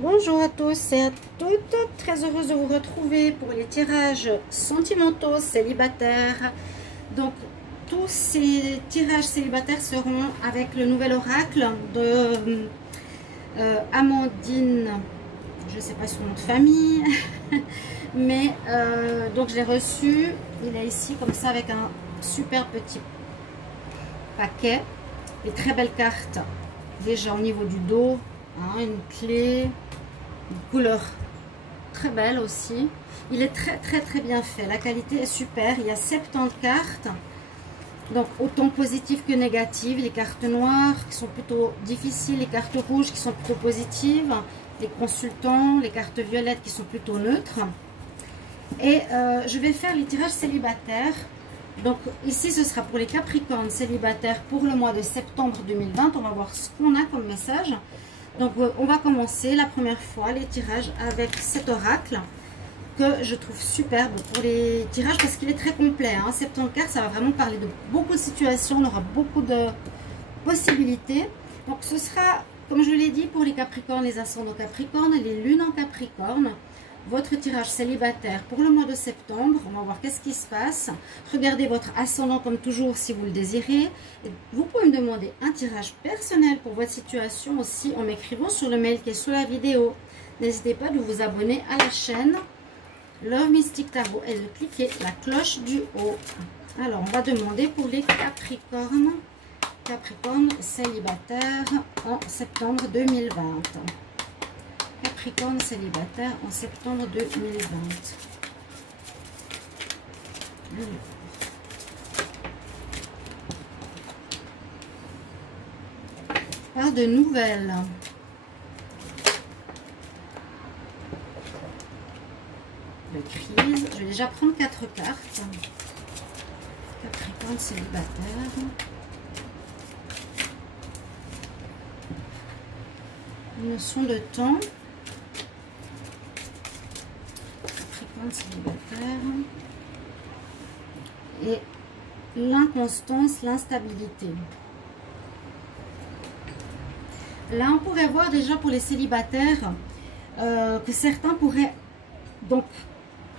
Bonjour à tous et à toutes, très heureuse de vous retrouver pour les tirages sentimentaux célibataires. Donc tous ces tirages célibataires seront avec le nouvel oracle de Amandine, je ne sais pas son nom de famille, mais donc je l'ai reçu, il est ici comme ça avec un super petit paquet, et très belle carte déjà au niveau du dos, hein, une clé, une couleur très belle aussi. Il est très bien fait, la qualité est super. Il y a 70 cartes, donc autant positives que négatives. Les cartes noires qui sont plutôt difficiles, les cartes rouges qui sont plutôt positives, les consultants, les cartes violettes qui sont plutôt neutres. Et je vais faire les tirages célibataires. Donc ici ce sera pour les Capricornes célibataires pour le mois de septembre 2020. On va voir ce qu'on a comme message. Donc on va commencer la première fois les tirages avec cet oracle que je trouve superbe pour les tirages parce qu'il est très complet. 70 cartes, ça va vraiment parler de beaucoup de situations, on aura beaucoup de possibilités. Donc ce sera, comme je l'ai dit, pour les Capricornes, les ascendants Capricornes, les lunes en Capricorne. Votre tirage célibataire pour le mois de septembre, on va voir qu'est-ce qui se passe. Regardez votre ascendant comme toujours si vous le désirez. Et vous pouvez me demander un tirage personnel pour votre situation aussi en m'écrivant sur le mail qui est sous la vidéo. N'hésitez pas de vous abonner à la chaîne Love Mystic Tarot et de cliquer la cloche du haut. Alors on va demander pour les Capricornes. Capricorne célibataire en septembre 2020. Capricorne célibataire en septembre 2020. Je parle de nouvelles. De crise. Je vais déjà prendre 4 cartes. Capricorne célibataire. Une notion de temps. Célibataire et l'inconstance, l'instabilité. Là on pourrait voir déjà pour les célibataires que certains pourraient donc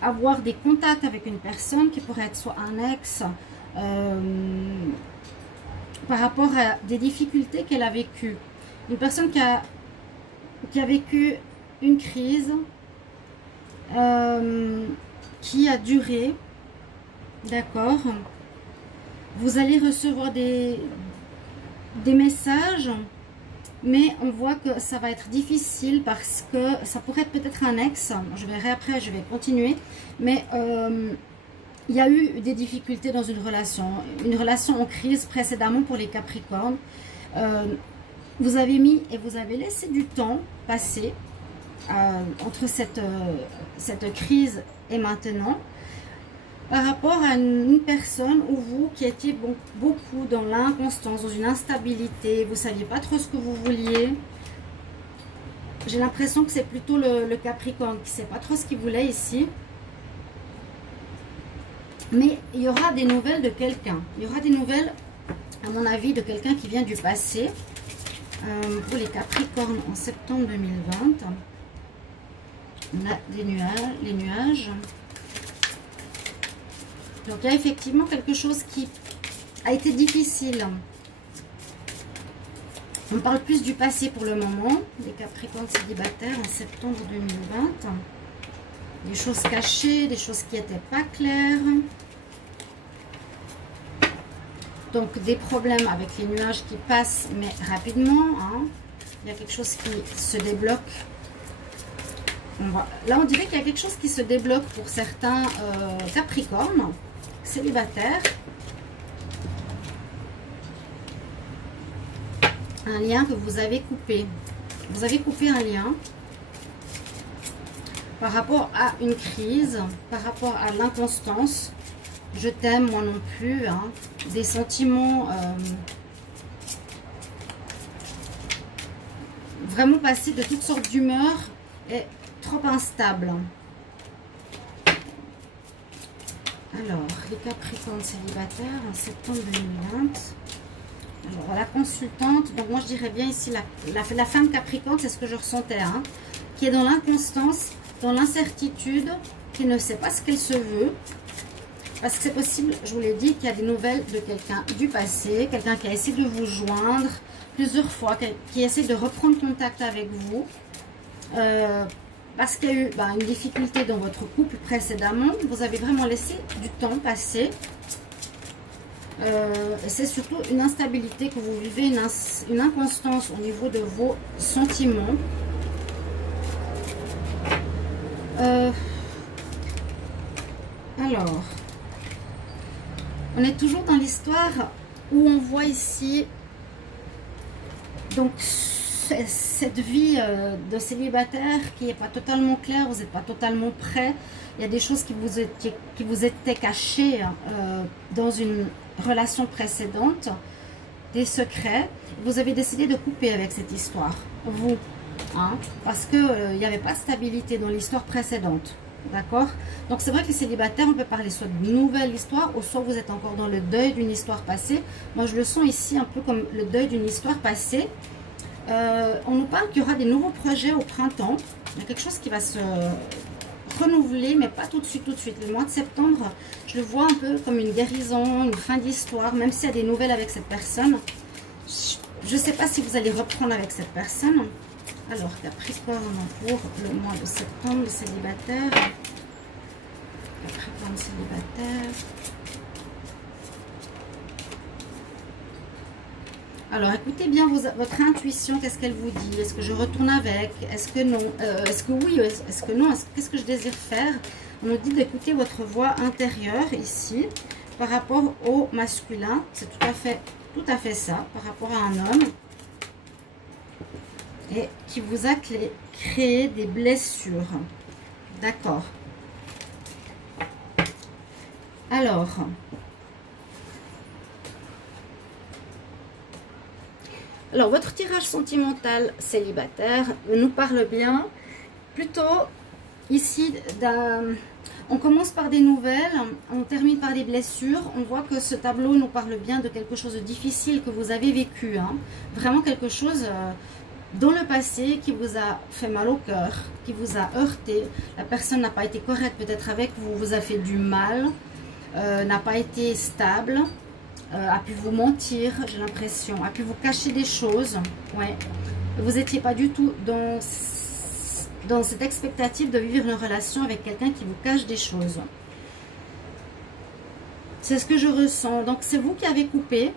avoir des contacts avec une personne qui pourrait être soit un ex par rapport à des difficultés qu'elle a vécues, une personne qui a vécu une crise qui a duré, d'accord. Vous allez recevoir des messages, mais on voit que ça va être difficile parce que ça pourrait être peut-être un ex. Je verrai après, je vais continuer, mais il y a eu des difficultés dans une relation en crise précédemment pour les Capricornes. Vous avez mis et vous avez laissé du temps passer entre cette crise et maintenant, par rapport à une personne ou vous qui étiez beaucoup dans l'inconstance, dans une instabilité, vous ne saviez pas trop ce que vous vouliez. J'ai l'impression que c'est plutôt le Capricorne qui ne sait pas trop ce qu'il voulait ici. Mais il y aura des nouvelles de quelqu'un. Il y aura des nouvelles, à mon avis, de quelqu'un qui vient du passé. Pour les Capricornes en septembre 2020. On a des nuages, les nuages. Donc il y a effectivement quelque chose qui a été difficile. On parle plus du passé pour le moment. Les Capricornes célibataires en septembre 2020. Des choses cachées, des choses qui n'étaient pas claires. Donc des problèmes avec les nuages qui passent mais rapidement. Il y a quelque chose qui se débloque. Là, on dirait qu'il y a quelque chose qui se débloque pour certains Capricornes célibataires. Un lien que vous avez coupé. Vous avez coupé un lien par rapport à une crise, par rapport à l'inconstance. Je t'aime, moi non plus. Des sentiments vraiment passés de toutes sortes d'humeurs et trop instable. Alors, les Capricornes célibataires en septembre 2020. Alors, la consultante, donc moi je dirais bien ici la femme Capricorne, c'est ce que je ressentais. qui est dans l'inconstance, dans l'incertitude, qui ne sait pas ce qu'elle se veut. Parce que c'est possible, je vous l'ai dit, qu'il y a des nouvelles de quelqu'un du passé, quelqu'un qui a essayé de vous joindre plusieurs fois, qui essaie de reprendre contact avec vous. Parce qu'il y a eu une difficulté dans votre couple précédemment. Vous avez vraiment laissé du temps passer. C'est surtout une instabilité que vous vivez, une inconstance au niveau de vos sentiments. Alors, on est toujours dans l'histoire où on voit ici donc cette vie de célibataire qui n'est pas totalement claire, vous n'êtes pas totalement prêt. Il y a des choses qui vous étaient cachées dans une relation précédente, des secrets. Vous avez décidé de couper avec cette histoire, vous, hein, parce qu'il n'y avait pas de stabilité dans l'histoire précédente. D'accord? Donc c'est vrai que les célibataires, on peut parler soit d'une nouvelle histoire, ou soit vous êtes encore dans le deuil d'une histoire passée. Moi je le sens ici un peu comme le deuil d'une histoire passée. On nous parle qu'il y aura des nouveaux projets au printemps. Il y a quelque chose qui va se renouveler, mais pas tout de suite, Le mois de septembre, je le vois un peu comme une guérison, une fin d'histoire, même s'il y a des nouvelles avec cette personne. Je ne sais pas si vous allez reprendre avec cette personne. Alors, Capricorne pour le mois de septembre, le célibataire. Capricorne célibataire. Alors, écoutez bien votre intuition, qu'est-ce qu'elle vous dit? Est-ce que je retourne avec? Est-ce que non? Est-ce que oui? Est-ce que non? Qu'est-ce que je désire faire? On nous dit d'écouter votre voix intérieure ici, par rapport au masculin. C'est tout à fait ça, par rapport à un homme. Et qui vous a créé des blessures. D'accord. Alors, votre tirage sentimental célibataire nous parle bien. Plutôt, ici, on commence par des nouvelles, on termine par des blessures. On voit que ce tableau nous parle bien de quelque chose de difficile que vous avez vécu. Hein. Vraiment quelque chose dans le passé qui vous a fait mal au cœur, qui vous a heurté. La personne n'a pas été correcte peut-être avec vous, vous a fait du mal, n'a pas été stable. A pu vous mentir, j'ai l'impression, a pu vous cacher des choses. Ouais. Vous n'étiez pas du tout dans cette expectative de vivre une relation avec quelqu'un qui vous cache des choses. C'est ce que je ressens. Donc c'est vous qui avez coupé.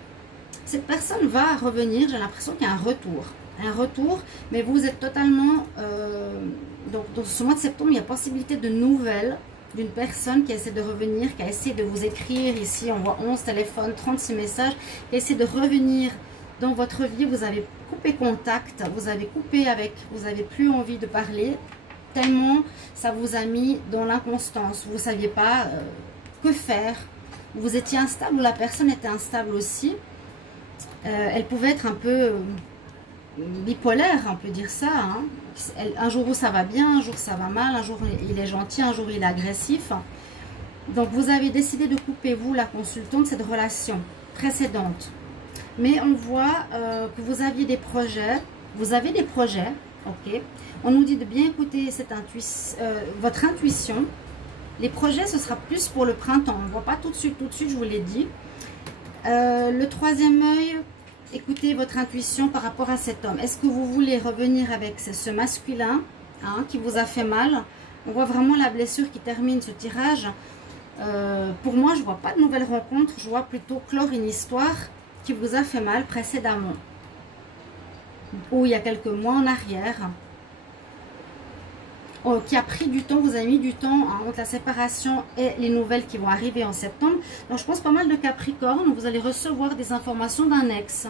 Cette personne va revenir, j'ai l'impression qu'il y a un retour, mais vous êtes totalement... donc dans ce mois de septembre, il y a possibilité de nouvelles, d'une personne qui essaie de revenir, qui a essayé de vous écrire. Ici, on voit 11 téléphones, 36 messages, qui essaie de revenir dans votre vie. Vous avez coupé contact, vous avez coupé avec, vous n'avez plus envie de parler, tellement ça vous a mis dans l'inconstance. Vous ne saviez pas que faire. Vous étiez instable, ou la personne était instable aussi. Elle pouvait être un peu bipolaire, on peut dire ça. Hein. Un jour où ça va bien, un jour ça va mal, un jour il est gentil, un jour il est agressif. Donc vous avez décidé de couper, vous la consultante, cette relation précédente. Mais on voit que vous aviez des projets, ok. On nous dit de bien écouter votre intuition. Les projets, ce sera plus pour le printemps, on ne voit pas tout de suite, je vous l'ai dit. Le troisième œil, écoutez votre intuition par rapport à cet homme. Est-ce que vous voulez revenir avec ce masculin qui vous a fait mal? On voit vraiment la blessure qui termine ce tirage. Pour moi, je ne vois pas de nouvelle rencontre. Je vois plutôt clore une histoire qui vous a fait mal précédemment. Ou il y a quelques mois en arrière. Qui a pris du temps, vous avez mis du temps entre la séparation et les nouvelles qui vont arriver en septembre. Donc je pense pas mal de Capricorne, vous allez recevoir des informations d'un ex.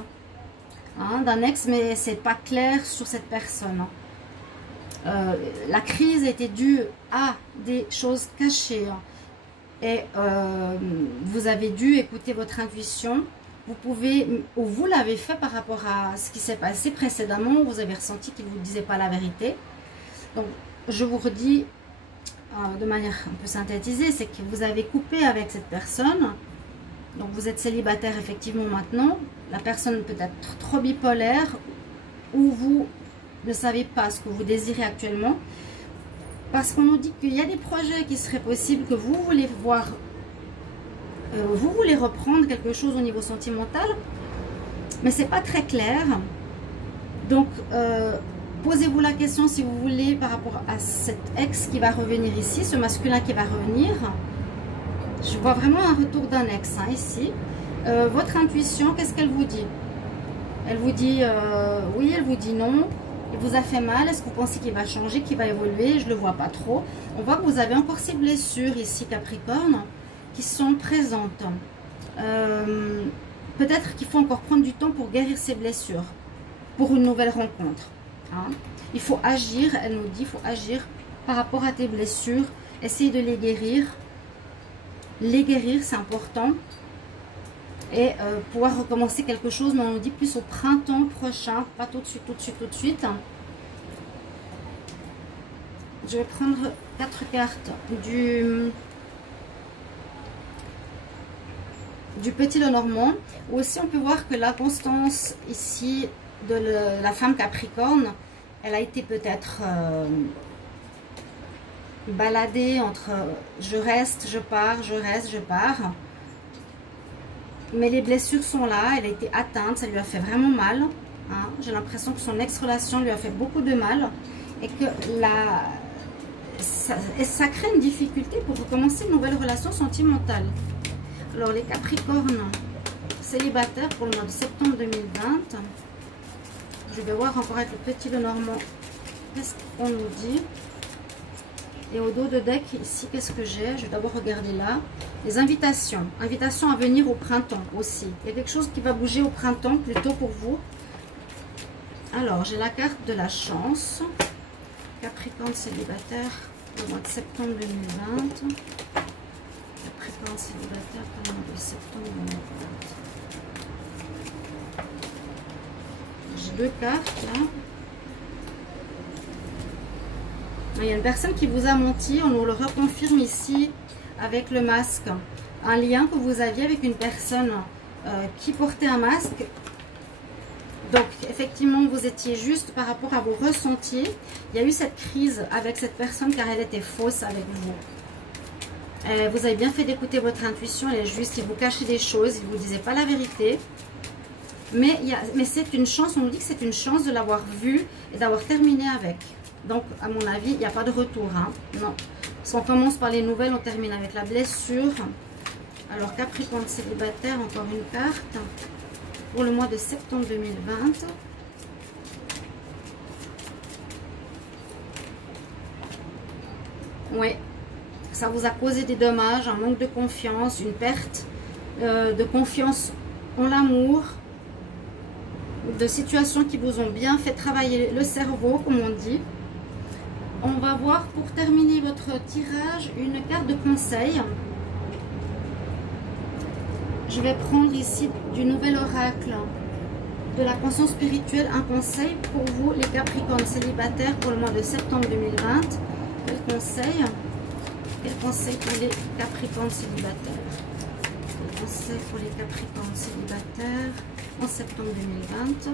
Mais c'est pas clair sur cette personne. La crise était due à des choses cachées. Et vous avez dû écouter votre intuition. Vous pouvez, ou vous l'avez fait par rapport à ce qui s'est passé précédemment, vous avez ressenti qu'il ne vous disait pas la vérité. Donc je vous redis de manière un peu synthétisée, c'est que vous avez coupé avec cette personne. Donc vous êtes célibataire effectivement maintenant. La personne peut être trop bipolaire, ou vous ne savez pas ce que vous désirez actuellement. Parce qu'on nous dit qu'il y a des projets qui seraient possibles, que vous voulez voir, vous voulez reprendre quelque chose au niveau sentimental, mais c'est pas très clair. Donc, posez-vous la question si vous voulez par rapport à cet ex qui va revenir ici, ce masculin qui va revenir. Je vois vraiment un retour d'un ex hein, ici. Votre intuition, qu'est-ce qu'elle vous dit? Elle vous dit oui, elle vous dit non. Il vous a fait mal. Est-ce que vous pensez qu'il va changer, qu'il va évoluer? Je ne le vois pas trop. On voit que vous avez encore ces blessures ici, Capricorne, qui sont présentes. Peut-être qu'il faut encore prendre du temps pour guérir ces blessures, pour une nouvelle rencontre. Hein. Il faut agir, elle nous dit, il faut agir par rapport à tes blessures. Essayer de les guérir. Les guérir, c'est important. Et pouvoir recommencer quelque chose, mais on nous dit plus au printemps prochain, pas tout de suite, tout de suite, tout de suite. Je vais prendre 4 cartes du Petit Lenormand. Aussi, on peut voir que la constance ici de la femme Capricorne, elle a été peut-être baladée entre je reste, je pars, je reste, je pars. Mais les blessures sont là, elle a été atteinte, ça lui a fait vraiment mal. Hein. J'ai l'impression que son ex-relation lui a fait beaucoup de mal. Et que ça crée une difficulté pour recommencer une nouvelle relation sentimentale. Alors les Capricornes célibataires pour le mois de septembre 2020. Je vais voir encore avec le Petit Lenormand qu'est-ce qu'on nous dit. Et au dos de deck, ici, qu'est-ce que j'ai? Je vais d'abord regarder là. Les invitations. Invitations à venir au printemps aussi. Il y a quelque chose qui va bouger au printemps plutôt pour vous. Alors, j'ai la carte de la chance. Capricorne célibataire au mois de septembre 2020. Capricorne célibataire pour le mois de septembre 2020. J'ai 2 cartes là. Il y a une personne qui vous a menti, on nous le reconfirme ici avec le masque. Un lien que vous aviez avec une personne qui portait un masque. Donc effectivement vous étiez juste par rapport à vos ressentis. Il y a eu cette crise avec cette personne car elle était fausse avec vous. Vous avez bien fait d'écouter votre intuition, elle est juste, il vous cachait des choses, il ne vous disait pas la vérité. Mais c'est une chance, on nous dit que c'est une chance de l'avoir vu et d'avoir terminé avec. Donc, à mon avis, il n'y a pas de retour. Hein. Non. Parce qu'on commence par les nouvelles, on termine avec la blessure. Alors, Capricorne célibataire, encore une carte. Pour le mois de septembre 2020. Oui. Ça vous a causé des dommages, un manque de confiance, une perte de confiance en l'amour. De situations qui vous ont bien fait travailler le cerveau, comme on dit. On va voir pour terminer votre tirage une carte de conseil. Je vais prendre ici du nouvel oracle de la conscience spirituelle, un conseil pour vous les Capricornes célibataires pour le mois de septembre 2020. Quel conseil? Quel conseil pour les Capricornes célibataires? Quel conseil pour les Capricornes célibataires en septembre 2020?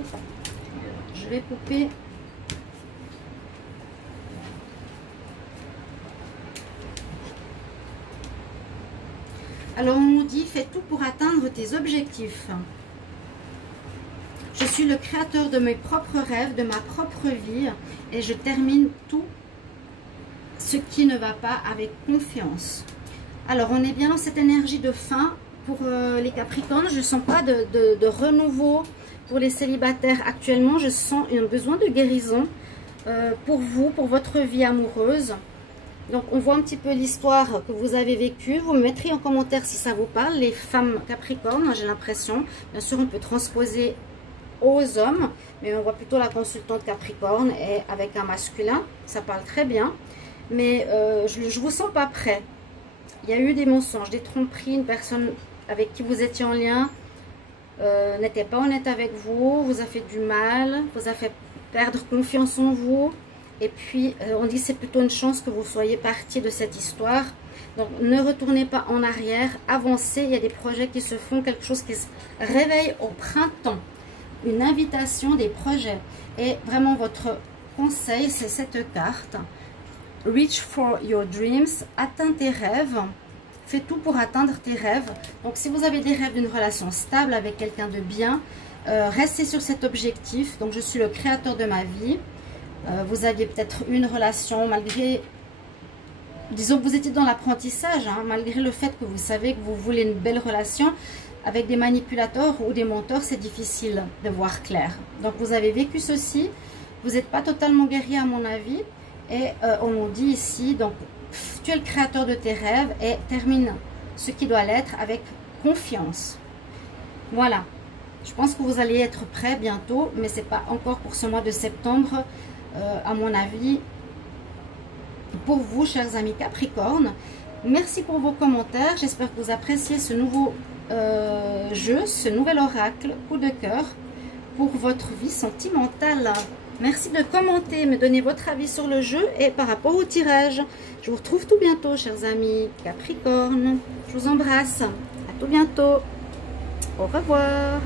Je vais couper. Alors on nous dit, fais tout pour atteindre tes objectifs. Je suis le créateur de mes propres rêves, de ma propre vie, et je termine tout ce qui ne va pas avec confiance. Alors on est bien dans cette énergie de fin pour les Capricornes. Je ne sens pas de renouveau pour les célibataires actuellement. Je sens un besoin de guérison pour vous, pour votre vie amoureuse. Donc, on voit un petit peu l'histoire que vous avez vécue. Vous me mettrez en commentaire si ça vous parle. Les femmes Capricornes, j'ai l'impression. Bien sûr, on peut transposer aux hommes. Mais on voit plutôt la consultante Capricorne et avec un masculin. Ça parle très bien. Mais je ne vous sens pas prêt. Il y a eu des mensonges, des tromperies. Une personne avec qui vous étiez en lien n'était pas honnête avec vous. Vous a fait du mal. Vous a fait perdre confiance en vous. Et puis, on dit que c'est plutôt une chance que vous soyez parti de cette histoire. Donc, ne retournez pas en arrière, avancez. Il y a des projets qui se font, quelque chose qui se réveille au printemps. Une invitation, des projets. Et vraiment, votre conseil, c'est cette carte. Reach for your dreams. Atteins tes rêves. Fais tout pour atteindre tes rêves. Donc, si vous avez des rêves d'une relation stable avec quelqu'un de bien, restez sur cet objectif. Donc, je suis le créateur de ma vie. Vous aviez peut-être une relation malgré... Disons que vous étiez dans l'apprentissage, hein, malgré le fait que vous savez que vous voulez une belle relation. Avec des manipulateurs ou des menteurs, c'est difficile de voir clair. Donc, vous avez vécu ceci. Vous n'êtes pas totalement guéri à mon avis. Et on nous dit ici, donc, tu es le créateur de tes rêves et termine ce qui doit l'être avec confiance. Voilà. Je pense que vous allez être prêts bientôt, mais ce n'est pas encore pour ce mois de septembre, à mon avis, pour vous, chers amis Capricorne. Merci pour vos commentaires. J'espère que vous appréciez ce nouveau jeu, ce nouvel oracle, coup de cœur pour votre vie sentimentale. Merci de commenter, me donner votre avis sur le jeu et par rapport au tirage. Je vous retrouve tout bientôt, chers amis Capricorne. Je vous embrasse. À tout bientôt. Au revoir.